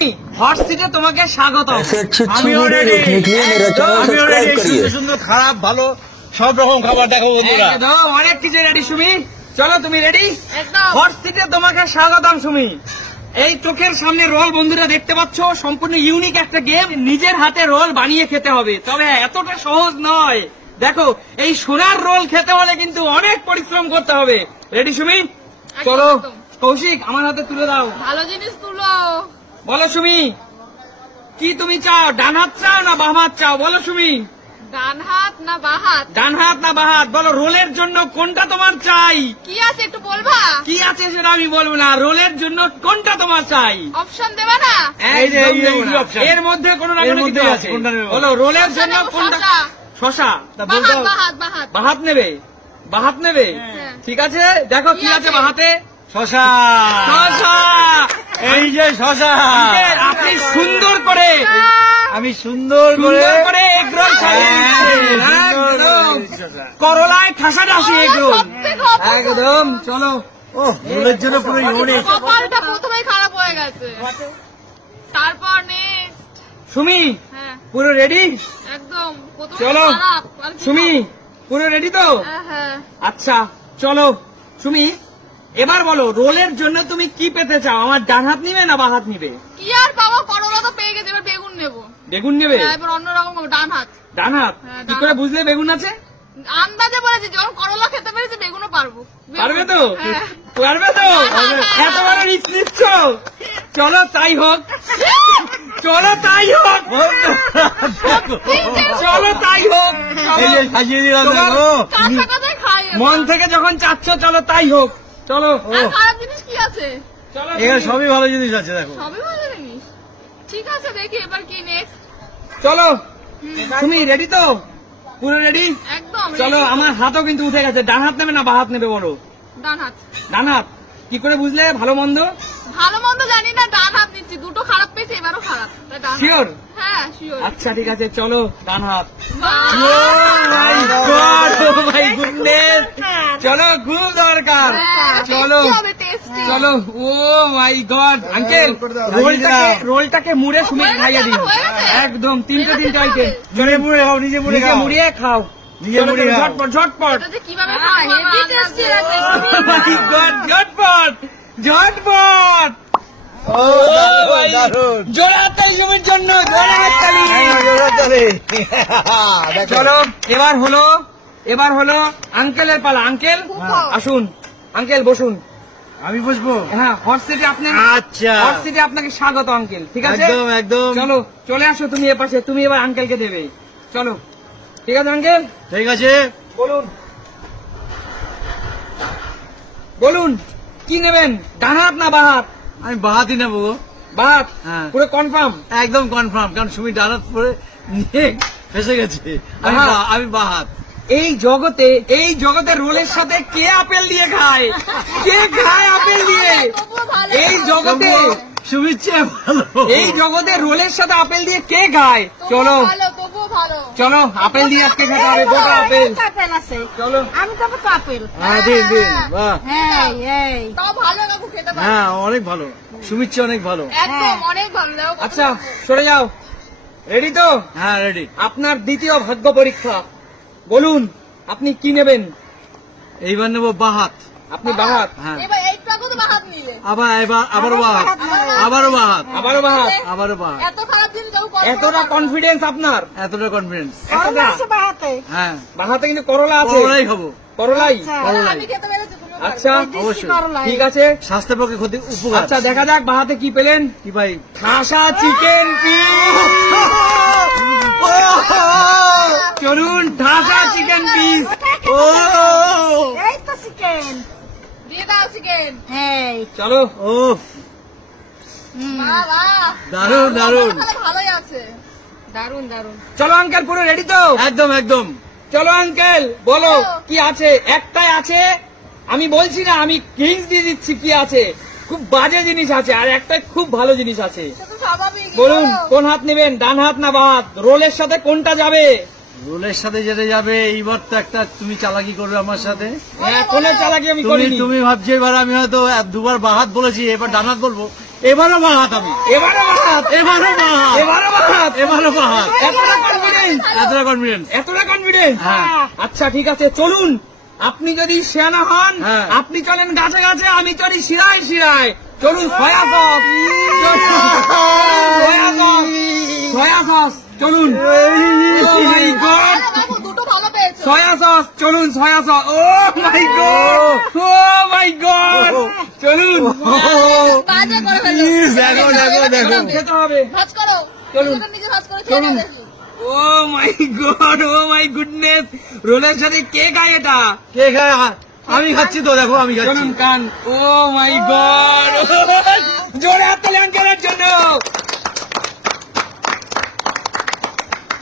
Hot सीटे তোমাকে স্বাগতম। আমিও রেডি। সুন্দর খারাপ ভালো সব রকম খাবার দেখাবো বন্ধুরা। একদম অনেক কিছু রেডি সুমি, চলো তুমি রেডি? একদম। হট সিটে তোমাকে স্বাগতম সুমি। এই চোখের সামনে রোল বন্ধুরা দেখতে পাচ্ছ, সম্পূর্ণ ইউনিক একটা গেম। নিজের হাতে রোল বানিয়ে খেতে হবে, তবে এতটা সহজ নয়। দেখো এই সোনার রোল খেতে হলে কিন্তু অনেক পরিশ্রম করতে হবে। রেডি সুমি? চলো একদম। কৌশিক আমার হাতে তুলে দাও। ভালো জিনিস তুলো। বলো সুমি, কি তুমি চাও? ডান হাত চাও না বাম হাত চাও? বলো সুমি। ডান হাত না বাঁ হাত? ডান হাত না বাম হাত? বলো রোলের জন্য কোনটা তোমার চাই? কি আছে একটু বলবা? কি আছে সেটা আমি বলবো না, রোলের জন্য কোনটা তোমার চাই? অপশন দেবা না? এই যে একদম দেবো না। option। এর মধ্যে কোনো না এর কোনো মধ্যে কিছু আছে, আছে। কোনটা নেবে? বলো রোলের জন্য শসা নেবো, কোনটা? শসা। শশা? তা বাঁ বলতে হাত, হবে। বাঁ হাত, বাঁ হাত। বাহাত নেবে? বাহাত নেবে? হ্যাঁ। ঠিক আছে, দেখো কি কি আছে আছে? বাহাতে। শশা শশা। এই যে শশা আপনি সুন্দর করে আমি সুন্দর করে এগরোল সাজিয়ে হ্যাঁ, দিচ্ছেন। সুন্দর একদম। করে শসা। করলায় ঠাসাঠাসি এগরোল। সবথেকে অপছন্দ। একদম চলো। ও রোলের জন্য পুরো ইউনিক। কপালটা প্রথমেই খারাপ হয়ে গেছে। তারপর নেক্সট। সুমি হ্যাঁ পুরো রেডি? একদম প্রথমে চলো খারাপ। আর কি সুমি খাবো? পুরো রেডি তো? হ্যাঁ। আচ্ছা চলো সুমি, এবার বলো রোলের জন্য তুমি কি পেতে চাও? আমার ডান হাত নিবে না বাঁ হাত নিবে? কি আর বাবা, করলা তো পেয়ে গেছে, এবার বেগুন নেবো। বেগুন নেবে? হ্যাঁ, এবার অন্যরকম খাবো, ডান হাত। ডান হাত? হ্যাঁ, কি ডান করে হাত। বুঝলে বেগুন আছে? আন্দাজে বলেছি, যখন করলা খেতে পেরেছি বেগুনও পারবো। বেগুন- পারবে তো? হ্যাঁ। পারবে তো? হ্যাঁ। এত বড় রিস্ক নিচ্ছ? চলো তাই হোক, চলো তাই হোক, চলো তাই হোক। এই যে সাজিয়ে দিলাম তোমার- দেখো। কাঁচা কাঁচাই খাই এবার। মন থেকে যখন চাচ্ছ চলো তাই হোক। চলো আর খারাপ জিনিস কি আছে? চলো এখানে সুমি। সবই ভালো জিনিস আছে দেখো। সবই ভালো জিনিস। ঠিক আছে, দেখি এবার কি নেক্সট। চলো তুমি রেডি তো? পুরো রেডি? একদম চলো ready। আমার হাতও কিন্তু উঠে গেছে। ডান হাত নেবে না বাঁ হাত নেবে বলো? ডান হাত। ডান হাত? কি করে বুঝলে ভালো মন্দ? ভালো মন্দ জানি না, ডান হাত নিচ্ছি। দুটো খারাপ পেয়েছি, এবারও খারাপ। তাই ডান হাত। শিওর? হ্যাঁ শিওর। আচ্ছা ঠিক আছে চলো ডান হাত। বাহ। মাই গড, ও মাই গুডনেস, চলো খুব দরকার। হ্যাঁ, চলো tasty হবে, tasty। চলো, ও মাই গড আঙ্কেল, রোলটাকে মুড়ে সুমি হয়ে গেছে, খাইয়ে দিন। হয়ে গেছে? একদম তিনটে হয়ে গেছে আইটেম। নিজে মুড়ে খাও, নিজে মুড়ে খাও। মুড়িয়ে খাও, নিজে চলো, মুড়িয়ে চলো, খাও। ঝটপট ঝটপট। এটা যে কিভাবে খাবো আমার আন্দাজে। মাই গড, ঝটপট ঝটপট। ও দারুণ। জোরে হাততালি সুমির জন্য, জোরে হাততালি। দেখো। চলো এবার হলো আঙ্কেলের পালা। আঙ্কেল আসুন, আঙ্কেল বসুন। আমি বুঝবো। হ্যাঁ হট সিটে আপনি, আচ্ছা হট সিটে আপনাকে স্বাগত আঙ্কেল। ঠিক আছে একদম একদম চলো চলে আসো তুমি এ পাশে, তুমি এবার আঙ্কেলকে দেবে। চলো ঠিক আছে আঙ্কেল, ঠিক আছে। বলুন বলুন কি নেবেন? ডান হাত না বাঁ হাত? আমি বাহাতি নেবো। বাঁ হাত? হ্যাঁ। পুরো কনফার্ম? একদম কনফার্ম, কারণ সুমি ডানাত পরে নিয়ে ফেসে গেছে। আমি বাহাত। এই জগতে রোলের সাথে কে আপেল দিয়ে খায়? কে খায় আপেল দিয়ে? তবুও ভালো। এই জগতে, সুমির চেয়ে ভালো। এই জগতে রোলের সাথে আপেল দিয়ে কে খায়? চলো তবুও ভালো, তবুও ভালো। চলো আপেল দিয়ে আজকে খেতে হবে, গোটা আপেল। আপেল আছে, চলো আমি তো তো আপেল। হ্যাঁ দিন দিন। বাহ। এই তাও ভালো কাকু খেতে পারে। হ্যাঁ অনেক ভালো, সুমির চেয়ে অনেক ভালো। একদম অনেক ভালো। দেখো কত আচ্ছা ভালো। সরে যাও। রেডি তো? হ্যাঁ রেডি। আপনার দ্বিতীয় ভাগ্য পরীক্ষা, বলুন আপনি কি নেবেন? এইবার নেবো বাহাত। আপনি বাঁ হাত? হ্যাঁ এবার এইটাকেও তো বাহাত নিলে। আবারও বাহাত। আবারও বাহাত। আবারও বাঁ হাত? আবারও বাহাত। এত খারাপ জিনিস যাবো এতটা কনফিডেন্স আপনার? এতটা কনফিডেন্স। এতটা? আছে বাহাতে। হ্যাঁ বাঁ হাতে কিন্তু করলা আছে। করলাই খাবো। করলাই? আমি খেতে পেরেছি, তুমিও পারবে। আচ্ছা অবশ্যই। ঠিক আছে। স্বাস্থ্যের পক্ষে ক্ষতি উপকার। আচ্ছা দেখা যাক বাঁ হাতে কি পেলেন। কি ভাই? ঠাসা চিকেন পিস। চলুন ঠাসা চিকেন পিস। ও এই তো চিকেন। দিয়ে দাও চিকেন। এই চলো ও বাহ বাহ। দারুণ দারুণ। তাহলে ভালোই আছে। দারুণ দারুণ। চলো আঙ্কেল পুরো রেডি তো? একদম একদম। চলো আঙ্কেল বলো কি আছে? একটাই আছে, আমি বলছি না, আমি হিন্টস দিয়ে দিচ্ছি কি আছে। খুব বাজে জিনিস আছে আর একটা খুব ভালো জিনিস আছে। সে তো স্বাভাবিক। বলুন কোন হাত নেবেন, ডান হাত না বাঁ হাত? রোলের সাথে কোনটা যাবে? রোলের সাথে যেতে যাবে এইবার তো একটা তুমি চালাকি করবে আমার সাথে। হ্যাঁ কোনো চালাকি আমি তুমি করিনি। তুমি ভাবছো এবার আমি হয়তো দুবার বাহাত বলেছি, এবার ডানাত বলবো, এবারও বাহাত আমি, এবারও বাহাত, এবারও বাহাত, এবারও বাহাত, এবারও বাহাত। এতটা কনফিডেন্স, এতটা কনফিডেন্স। এতটা কনফিডেন্স। হ্যাঁ। আচ্ছা ঠিক আছে, চলুন। আপনি যদি সেনা হন, হ্যাঁ। আপনি চলেন গাছে গাছে, আমি চলি শিরায় শিরায়। চলুন সয়া সস, সয়া সস, চলুন। Oh my God! বাবু দুটো ভালো পেয়েছো। সয়া সস, চলুন সয়া সস। ও মাই গড, ও মাই গড, চলুন। বাজে করে ফেললো। Please, দেখো, দেখো, দেখো। খেতে হবে। ভাজ করো। চলুন। নিজেদের নিজে ভাজ করে খেয়ে চলুন। নাও দেখি। ও মাই গড, ও মাই গুডনেস, রোলের সাথে কে খায় এটা? কে খায়? আমি খাচ্ছি তো, দেখো আমি খাচ্ছি। চলুন কান। ও মাই গড, জোরে হাত তালি আঙ্কেলের জন্য।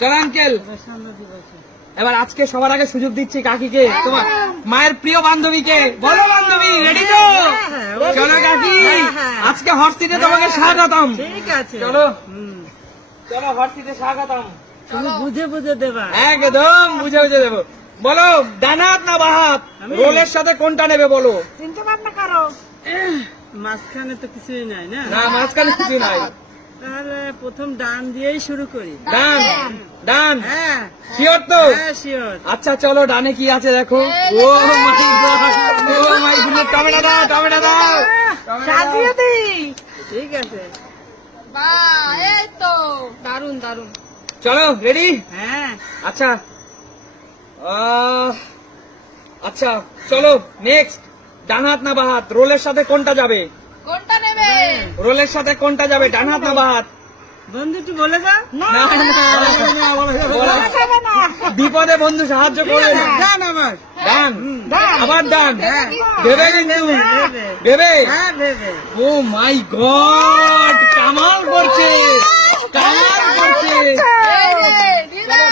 চল আঙ্কেল, এবার আজকে সবার আগে সুযোগ দিচ্ছি কাকিকে, তোমার মায়ের প্রিয় বান্ধবীকে। বলো বান্ধবী, রেডি তো? চলো কাকি, আজকে হট সিটে তোমাকে স্বাগতম। ঠিক আছে, চলো চলো, হট সিটে স্বাগতম। তুমি বুঝে বুঝে দেবা। একদম বুঝে বুঝে দেবো। বলো ডান হাত না বাঁ হাত, রোলের সাথে কোনটা নেবে বলো? চিন্তা ভাবনা করো। মাঝখানে তো কিছুই নাই না, না মাঝখানে কিছু নাই। তাহলে প্রথম ডান দিয়েই শুরু করি। ডান, ডান, হ্যাঁ শিওর তো? হ্যাঁ শিওর। আচ্ছা চলো, ডানে কি আছে দেখো। ও মাই গড, ও মাই গড, টমেটো দাও, টমেটো দাও, সাজিয়ে দিই। ঠিক আছে, বাহ, এই তো দারুন দারুন। চলো রেডি। হ্যাঁ আচ্ছা আচ্ছা চলো নেক্সট। ডান হাত না বাঁ হাত, রোলের সাথে কোনটা যাবে? কোনটা নেবে? রোলের সাথে কোনটা যাবে, ডান হাত না বাঁ হাত? বন্ধু একটু বলে যা। না, না, বলা যাবে না। বিপদে বন্ধু সাহায্য করবে না। ডান আমার। ডান, আবার ডান, হ্যাঁ ভেবে কিন্তু, ভেবে। ভেবে। হ্যাঁ ভেবে। ও মাই গড, কামাল করছে, কামাল করছে। এই যে, দিয়ে দাও।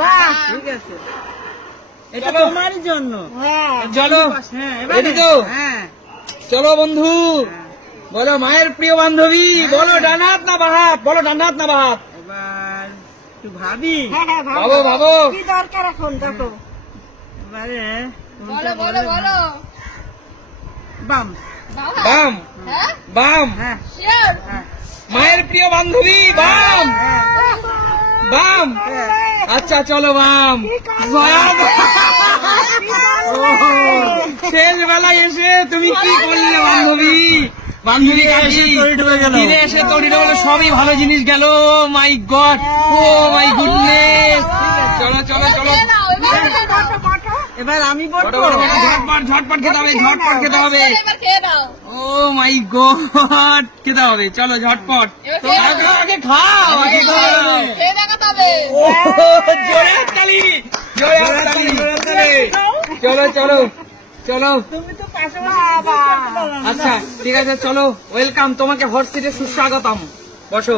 বাহ, ঠিক আছে, এটা চলো। তোমারই জন্য। হ্যাঁ। চলো হ্যাঁ রেডি এবারে তো? হ্যাঁ চলো বন্ধু, বলো মায়ের প্রিয় বান্ধবী, বলো ডান হাত না বাঁ হাত, বলো ডান হাত না বাঁ হাত? এবার একটু ভাবি। হ্যাঁ, হ্যাঁ, ভাবো, ভাবো। কি দরকার এখন দেখো। এবারে বলো বলো বলো। বাম। বাবা। বাম, হ্যাঁ? বাম, হ্যাঁ শিওর? মায়ের প্রিয় বান্ধবী, বাম, বাম। আচ্ছা চলো বাম। শেষ বেলায় এসে তুমি কি করলে বান্ধবী? বান্ধবী কাকি তরি ডুবে গেল। ফিরে এসে তরি ডুবে গেল, সবই ভালো জিনিস গেল। মাই গড, ও মাই গুডনেস। চলো চলো চলো, খেয়ে নাও, এবার খেয়ে নাও। এবার আমি বড় বলবো। বড় বড়, ঝটপট ঝটপট খেতে হবে, ঝটপট খেতে হবে। এবার খেয়ে নাও। ও মাই গড, খেতে হবে, চলো ঝটপট। আগে খাও, আগে খাও। খেয়ে দেখাতে হবে। ও, জোরে হাততালি, জোরে হাততালি, জোরে হাততালি। চলো চলো চলো। তুমি তো পাশাপাশি কিছুই করতে পারো না। আচ্ছা ঠিক আছে, চলো ওয়েলকাম, তোমাকে হট সিটে সুস্বাগতম। বসো,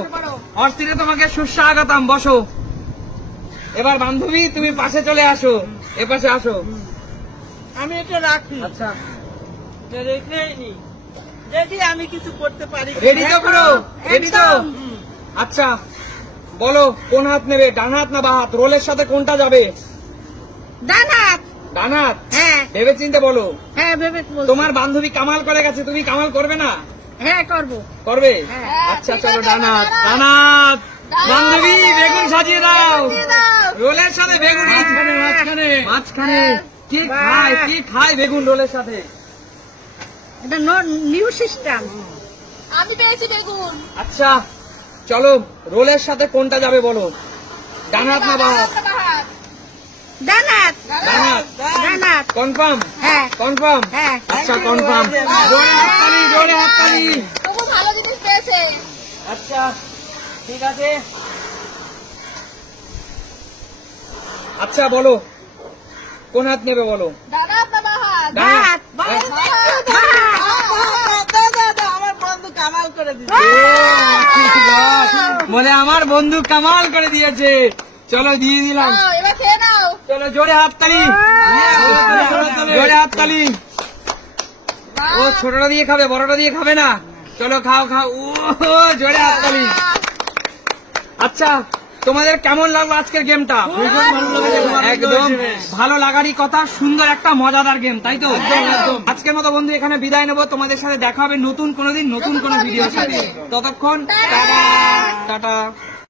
হট সিটে তোমাকে সুস্বাগতম, বসো। এবার বান্ধবী তুমি পাশে চলে আসো, এ পাশে আসো। আমি এটা রাখি, আচ্ছা এটা রেখেই নি, দেখি আমি কিছু করতে পারি কি। রেডি তো পুরো, রেডি তো? আচ্ছা বলো কোন হাত নেবে, ডান হাত না বাঁ হাত, রোলের সাথে কোনটা যাবে? ডান হাত। ডান হাত। হ্যাঁ, ভেবে চিন্তে বলো। হ্যাঁ, ভেবে বলছি। তোমার বান্ধবী কামাল করে গেছে, তুমি কামাল করবে না? হ্যাঁ, করবো। করবে? হ্যাঁ। আচ্ছা ঠিক চলো আছে, ডান হাত, দাঁড়াও। ডান হাত। দাঁড়াও। বান্ধবী বেগুন সাজিয়ে দাও, দিয়ে দাও। রোলের সাথে বেগুন মাঝখানে, মাঝখানে, মাঝখানে। কি খায়, কি খায় বেগুন রোলের সাথে? এটা নিউ সিস্টেম। আমি পেয়েছি বেগুন। আচ্ছা চলো, রোলের সাথে কোনটা যাবে বলো? ডান হাত না বাঁ হাত? ডান হাত। ডান হাত। ডান হাত। কনফার্ম? হ্যাঁ, কনফার্ম? হ্যাঁ। আচ্ছা কনফার্ম। জোরে হাততালি, জোরে হাততালি। খুব ভালো জিনিস পেয়েছে। আচ্ছা ঠিক আছে। আচ্ছা বলো কোন হাত নেবে বলো? ডান হাত না বাঁ হাত? ডান হাত। বাঁ হাত। আমার বন্ধু কামাল করে দিচ্ছে। বলে আমার বন্ধু কামাল করে দিয়েছে। চলো দিয়ে দিলাম। নাও, এবার খেয়ে নাও। চলো জোরে হাততালি, জোরে হাততালি। ও ছোটটা দিয়ে খাবে, বড়টা দিয়ে খাবে না। চলো খাও খাও। ও জোরে হাততালি। আচ্ছা তোমাদের কেমন লাগলো আজকের গেমটা? ভীষণ ভালো লেগেছে, খুব আনন্দ একদম হয়েছে। ভালো লাগারই কথা, সুন্দর একটা মজাদার গেম, তাই তো? আজকের মতো বন্ধু এখানে বিদায় নেবো, তোমাদের সাথে দেখা হবে নতুন কোনো দিন নতুন কোনো ভিডিওর সাথে। ততক্ষণ টাটা টাটা।